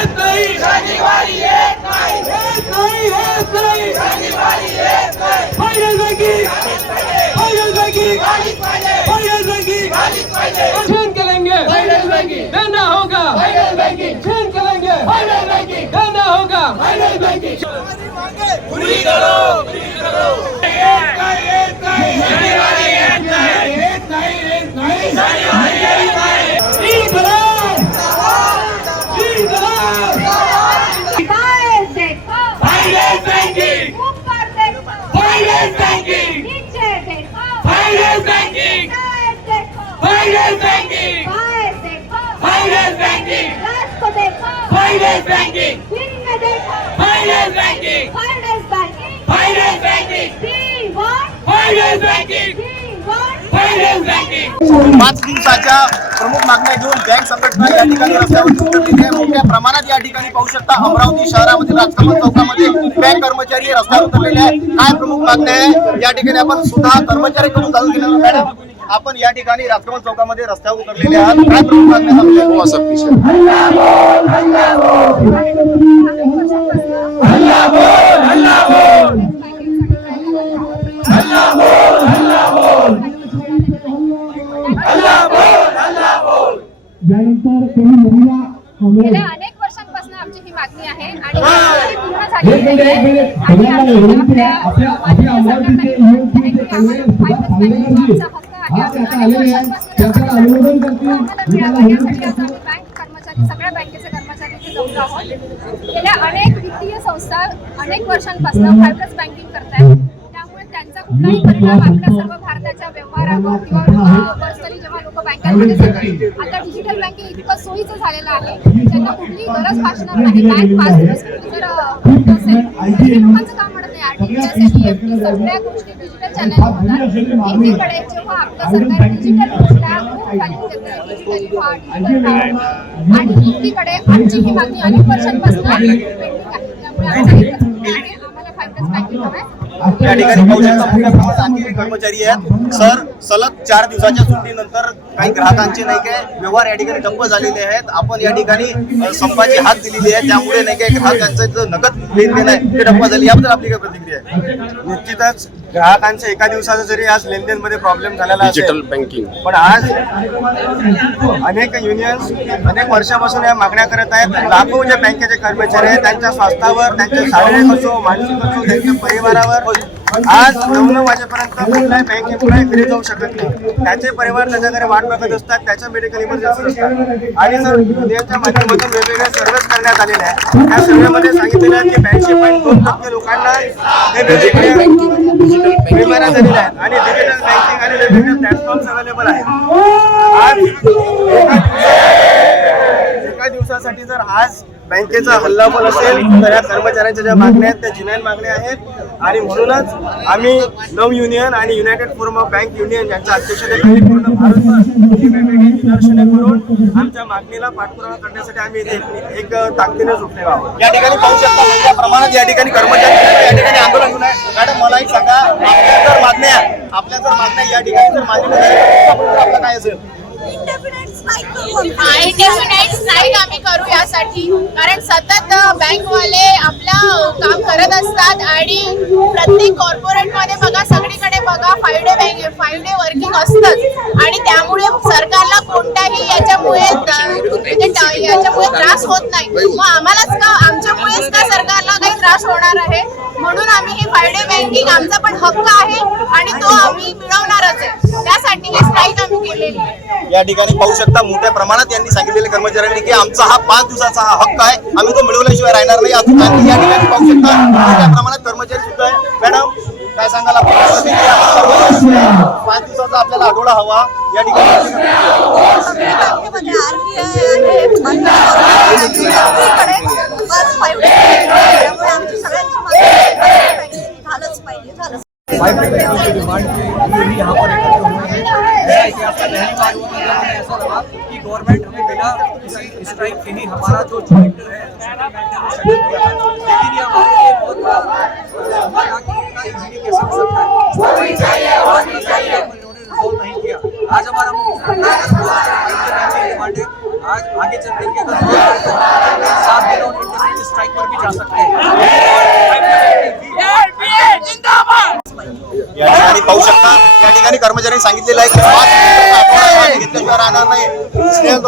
येत नाही, शनिवारी येत नाही, येत नाही, येत नाही, शनिवारी येत नाही। Final banking, final banking, final banking, change करेंगे, फायनल बँकिंग देना होगा, फायनल बँकिंग चेंज करेंगे, फायनल बँकिंग देना होगा, फायनल बँकिंग पूरी करो, पूरी करो। येत नाही, येत नाही, शनिवारी येत नाही, येत नाही, येत नाही, शनिवारी येत नाही। इन्कलाब, इन्कलाब, finance banking, finance banking, finance banking, finance banking, finance banking, finance banking, finance banking, finance banking, finance banking, finance banking. 5 दिवसाच्या प्रमुख मागण्या घेऊन बँक संघटना या ठिकाणी रस्त्यावर उतरलेली आहे। मोठ्या प्रमाणात या ठिकाणी पाहू शकता अमरावती शहरामध्ये राजकमल चौकामध्ये बँक कर्मचारी रस्त्यावर उतरलेले आहेत। काय प्रमुख मागण्या आहे या ठिकाणी आपण सुद्धा कर्मचाऱ्यांकडून जाणून घेणार आहोत। मॅडम, आपण या ठिकाणी राजकमल चौकामध्ये रस्त्यावर उतरलेले आहात, काय प्रमुख मागण्या सांगू हो सब विषय हल्ला बोल, हल्ला बोल, हल्ला बोल, हल्ला बोल, हल्ला बोल, हल्ला बोल, हल्ला बोल, हल्ला बोल। गेल्या अनेक वर्षांपासून आमची ही मागणी आहे आणि पूर्ण झालेली आहे। आणि सगळ्या बँकेचे कर्मचारी इथे जमलो आहोत। गेल्या अनेक वित्तीय संस्था अनेक वर्षांपासून फायब्रस बँकिंग करतात, त्यामुळे त्यांचा कुठलाही परिणाम आपल्या सर्व भारताच्या व्यवहारावर किंवा पर्सनली जेव्हा लोक बँकांमध्ये जातात, आता डिजिटल बँकिंग इतकं सोयीचं झालेलं आहे, त्यांना कुठलीही गरज भासणार नाही। बँक 5 दिवस जर असेल लोकांचं काम म्हणत नाही, आरटीजीएस, एनईएफटी सगळ्या गोष्टी डिजिटल चॅनल होतात। एकीकडे जेव्हा आपलं सरकार डिजिटल गोष्टीला खूप व्हॅल्यू देतं, डिजिटल आणि एकीकडे आमची ही मागणी अनेक वर्षांपासून पेंडिंग आहे, त्यामुळे आम्हाला फायब्रस बँकिंग हवं आहे। या ठिकाणी पाहू शकता मोठ्या प्रमाणात आणखी कर्मचारी आहेत। सर, सलग 4 दिवसाच्या सुट्टीनंतर काही ग्राहकांचे नाही काय व्यवहार या ठिकाणी ठप्प झालेले आहेत। आपण या ठिकाणी संपाची हाक दिलेली आहे, त्यामुळे नाही काय ग्राहकांचं जो नगद लेनदेन आहे ते ठप्प झाले, याबद्दल आपली काय प्रतिक्रिया आहे? निश्चितच ग्राहकांचं एका दिवसाचा जरी आज लेनदेन मध्ये प्रॉब्लेम झालेला डिजिटल बँकिंग, पण आज अनेक युनियन्स अनेक वर्षापासून या मागण्या करत आहेत। लाखो जे बँकेचे कर्मचारी आहेत त्यांच्या स्वास्थ्यावर, त्यांच्या शारीरिक असो, मानसिक असो, त्यांच्या परिवारावर आज 9 वाजेपर्यंत कुठल्याही बँक एम्प्लॉई घरी जाऊ शकत नाही। त्याचे परिवार त्याच्याकडे वाट बघत असतात, त्याच्या मेडिकल इमर्जन्सी असतात आणि सर उद्याच्या माध्यमातून वेगवेगळ्या सर्व्हेस करण्यात आलेल्या आहेत। त्या सर्व्हेमध्ये सांगितलेलं आहे की 82.2% लोकांना हे बिमाऱ्या झालेल्या आहेत आणि डिजिटल बँकिंग आणि वेगवेगळे प्लॅटफॉर्म्स अवेलेबल आहेत। आज एका दिवसासाठी जर आज बँकेचा हल्लाबोल असेल तर या कर्मचाऱ्यांच्या ज्या मागण्या आहेत त्या जिनाईन मागण्या आहेत आणि म्हणूनच आम्ही नव युनियन आणि United forum of bank union यांच्या अध्यक्षतेखाली पूर्ण भारतभर वेगवेगळी निदर्शने करून आमच्या मागणीला पाठपुरावा करण्यासाठी आम्ही एक ताकदीने झुकलेलो आहोत। या ठिकाणी पाहू शकता मोठ्या प्रमाणात या ठिकाणी कर्मचारी या ठिकाणी आंदोलन घेऊन आहे। मॅडम, मला एक सांगा, आपल्या जर मागण्या या ठिकाणी जर मान्य झाल्या आपलं काय असेल? इंडेफिनाइट स्ट्राईक आम्ही करू यासाठी, कारण सतत बँकवाले आपलं काम करत असतात आणि प्रत्येक कॉर्पोरेट मध्ये बघा, सगळीकडे बघा 5 डे वर्किंग असतंच आणि त्यामुळे सरकारला कोणताही याच्यामुळे त्रास होत नाही। मग आम्हालाच का, आमच्यामुळेच का सरकारला काही त्रास होणार आहे? म्हणून आम्ही ही 5 डे बँकिंग आमचा पण हक्क आहे आणि तो आम्ही मिळवणारच आहे, त्यासाठी ही स्ट्राईक आम्ही केलेली आहे। या ठिकाणी पाहू शकता मोठ्या प्रमाणात यांनी सांगितलेले कर्मचाऱ्यांनी की आमचा हा 5 दिवसाचा हा हक्क आहे, आम्ही तो मिळवल्याशिवाय राहणार नाही। आणि या ठिकाणी पाहू शकता मोठ्या प्रमाणात कर्मचारी सुद्धा आहे। मॅडम, काय सांगाल आपण? 5 दिवसाचा आपल्याला आठवडा हवा या ठिकाणी कि गवर्नमेंट हमें बिना किसी स्ट्राइक के ही हमारा जो चैप्टर है लेकिन ये हमारे लिए बहुत बड़ा कि इतना इजीली कैसे हो सकता है, रिजॉल्व नहीं किया। आज हमारा मुख्य आज आगे चल करके साथ जा सकते हैं। या ठिकाणी पाहू शकता, या ठिकाणी कर्मचाऱ्यांनी सांगितलेलं आहे की 5 मिनिटं घेतल्याशिवाय राहणार नाही. स्नेहल